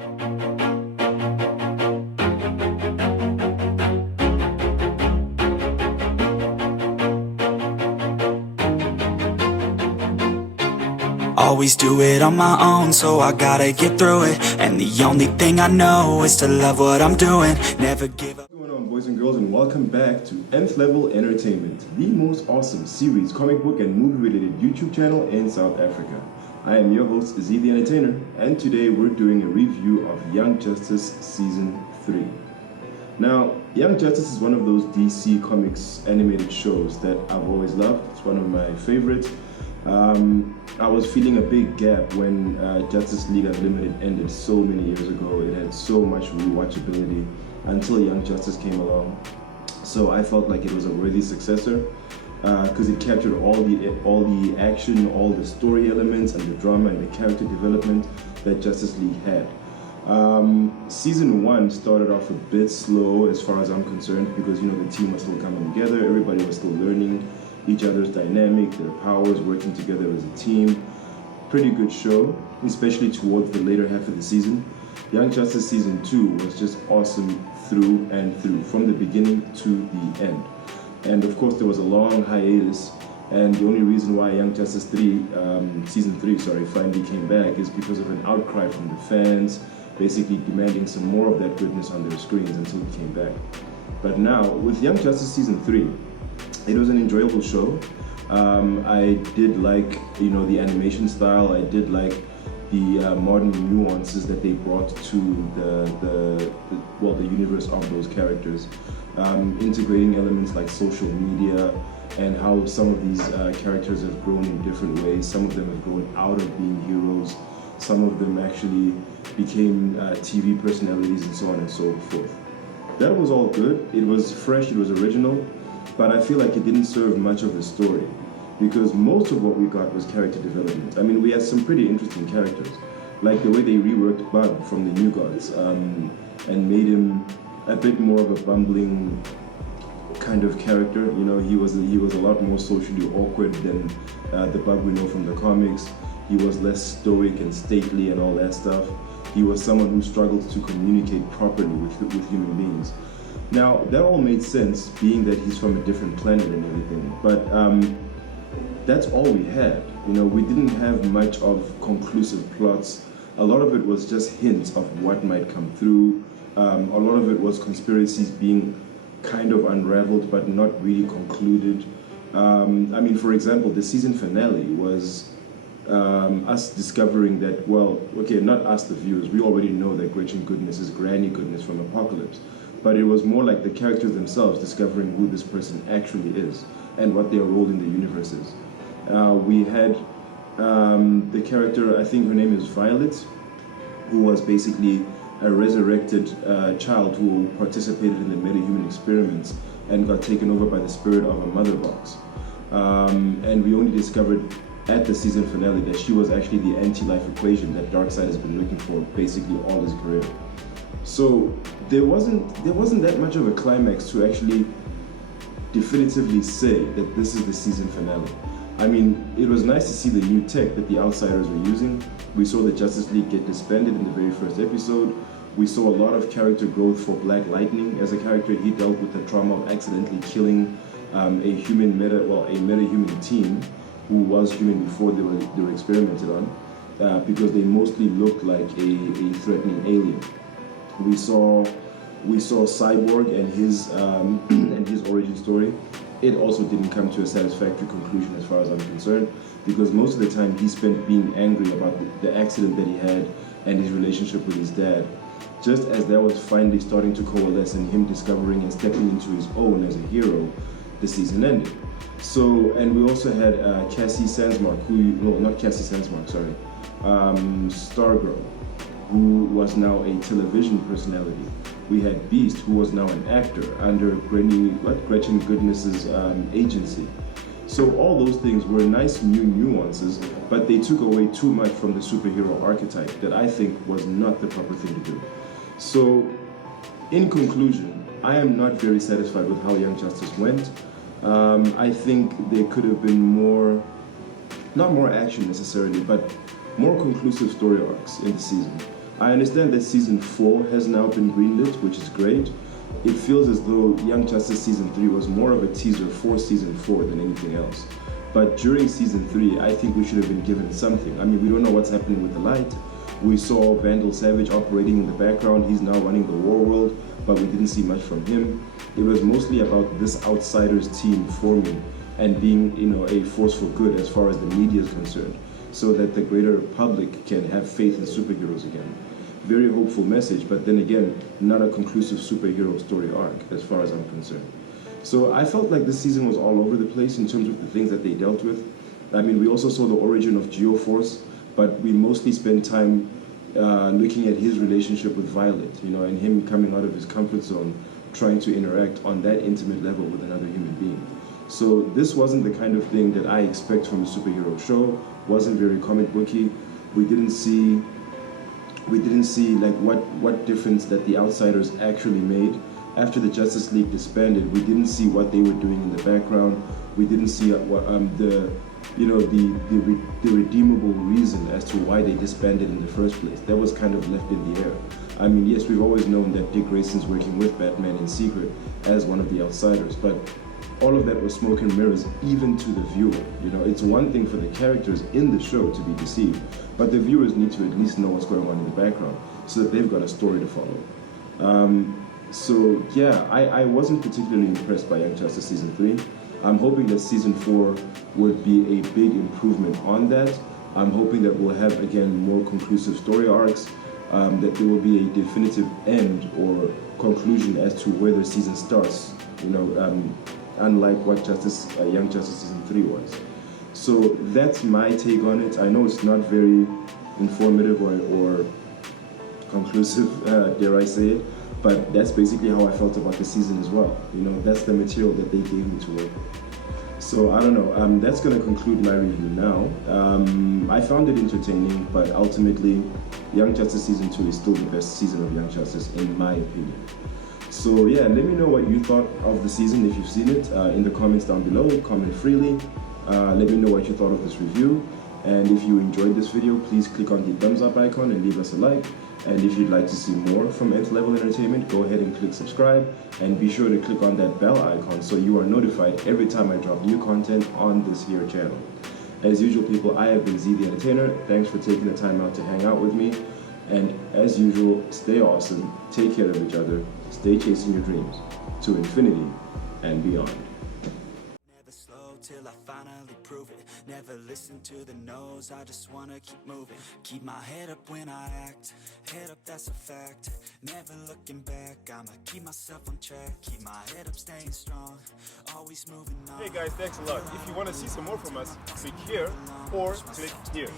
Always do it on my own, so I gotta get through it. And the only thing I know is to love what I'm doing. Never give up. What's going on, boys and girls, and welcome back to Nth-Level Entertainment, the most awesome series, comic book, and movie-related YouTube channel in South Africa. I am your host, Z the Entertainer, and today we're doing a review of Young Justice Season 3. Now, Young Justice is one of those DC Comics animated shows that I've always loved. It's one of my favorites. I was feeling a big gap when Justice League Unlimited ended so many years ago. It had so much rewatchability until Young Justice came along. So I felt like it was a worthy successor because it captured all the action, all the story elements, and the drama and the character development that Justice League had. Season 1 started off a bit slow as far as I'm concerned because, you know, the team was still coming together, everybody was still learning each other's dynamic, their powers, working together as a team. Pretty good show, especially towards the later half of the season. Young Justice Season 2 was just awesome through and through, from the beginning to the end. And of course there was a long hiatus, and the only reason why Young Justice Season 3 finally came back is because of an outcry from the fans, basically demanding some more of that goodness on their screens until it came back. But now, with Young Justice Season 3, it was an enjoyable show. I did like, you know, the animation style. I did like the modern nuances that they brought to the universe of those characters. Integrating elements like social media and how some of these characters have grown in different ways. Some of them have grown out of being heroes. Some of them actually became TV personalities and so on and so forth. That was all good. It was fresh, it was original. But I feel like it didn't serve much of the story because most of what we got was character development. I mean, we had some pretty interesting characters, like the way they reworked Bug from the New Gods and made him a bit more of a bumbling kind of character. You know, he was a lot more socially awkward than the Bug we know from the comics. He was less stoic and stately and all that stuff. He was someone who struggled to communicate properly with human beings. Now, that all made sense, being that he's from a different planet and everything, but that's all we had. You know, we didn't have much of conclusive plots. A lot of it was just hints of what might come through. A lot of it was conspiracies being kind of unraveled, but not really concluded. I mean, for example, the season finale was us discovering that, well, okay, not us the viewers, we already know that Gretchen Goodness is Granny Goodness from Apocalypse. But it was more like the characters themselves discovering who this person actually is and what their role in the universe is. We had the character, I think her name is Violet, who was basically a resurrected child who participated in the meta-human experiments and got taken over by the spirit of a mother box. And we only discovered at the season finale that she was actually the anti-life equation that Darkseid has been looking for basically all his career. So there wasn't that much of a climax to actually definitively say that this is the season finale. I mean, it was nice to see the new tech that the Outsiders were using. We saw the Justice League get disbanded in the very first episode. We saw a lot of character growth for Black Lightning as a character. He dealt with the trauma of accidentally killing a meta-human team who was human before they were experimented on because they mostly looked like a threatening alien. We saw Cyborg and his origin story. It also didn't come to a satisfactory conclusion as far as I'm concerned, because most of the time he spent being angry about the accident that he had and his relationship with his dad. Just as that was finally starting to coalesce and him discovering and stepping into his own as a hero, the season ended. So, and we also had Stargirl, who was now a television personality. We had Beast, who was now an actor under Gretchen Goodness's agency. So all those things were nice new nuances, but they took away too much from the superhero archetype that I think was not the proper thing to do. So, in conclusion, I am not very satisfied with how Young Justice went. I think there could have been more, not more action necessarily, but more conclusive story arcs in the season. I understand that season 4 has now been greenlit, which is great. It feels as though Young Justice season 3 was more of a teaser for season 4 than anything else. But during season 3, I think we should have been given something. I mean, we don't know what's happening with the light. We saw Vandal Savage operating in the background. He's now running the war world, but we didn't see much from him. It was mostly about this outsiders team forming and being, a force for good as far as the media is concerned, so that the greater public can have faith in superheroes again. Very hopeful message, but then again, not a conclusive superhero story arc as far as I'm concerned. So I felt like this season was all over the place in terms of the things that they dealt with. I mean, we also saw the origin of Geoforce, but we mostly spent time looking at his relationship with Violet, and him coming out of his comfort zone, trying to interact on that intimate level with another human being. So this wasn't the kind of thing that I expect from a superhero show. Wasn't very comic booky. We didn't see like what difference that the outsiders actually made. After the Justice League disbanded, we didn't see what they were doing in the background. We didn't see the redeemable reason as to why they disbanded in the first place. That was kind of left in the air. I mean, yes, we've always known that Dick Grayson's working with Batman in secret as one of the outsiders, but all of that was smoke and mirrors, even to the viewer. It's one thing for the characters in the show to be deceived, but the viewers need to at least know what's going on in the background so that they've got a story to follow. So yeah, I wasn't particularly impressed by Young Justice Season 3. I'm hoping that Season 4 would be a big improvement on that. I'm hoping that we'll have, again, more conclusive story arcs, that there will be a definitive end or conclusion as to where the season starts, unlike what Young Justice Season 3 was. So that's my take on it. I know it's not very informative or conclusive, dare I say it, but that's basically how I felt about the season as well. That's the material that they gave me to work with. So I don't know, that's going to conclude my review now. I found it entertaining, but ultimately, Young Justice Season 2 is still the best season of Young Justice, in my opinion. So yeah, let me know what you thought of the season if you've seen it in the comments down below. Comment freely. Let me know what you thought of this review. And if you enjoyed this video, please click on the thumbs up icon and leave us a like. And if you'd like to see more from Nth-Level Entertainment, go ahead and click subscribe. And be sure to click on that bell icon so you are notified every time I drop new content on this here channel. As usual, people, I have been Z the Entertainer. Thanks for taking the time out to hang out with me. And as usual, stay awesome, take care of each other, stay chasing your dreams to infinity and beyond. Never slow till I finally prove it. Never listen to the no's, I just wanna keep moving. Keep my head up when I act, head up, that's a fact. Never looking back, I'ma keep myself on track. Keep my head up, staying strong, always moving on. Hey guys, thanks a lot. If you want to see some more from us, click here or click here.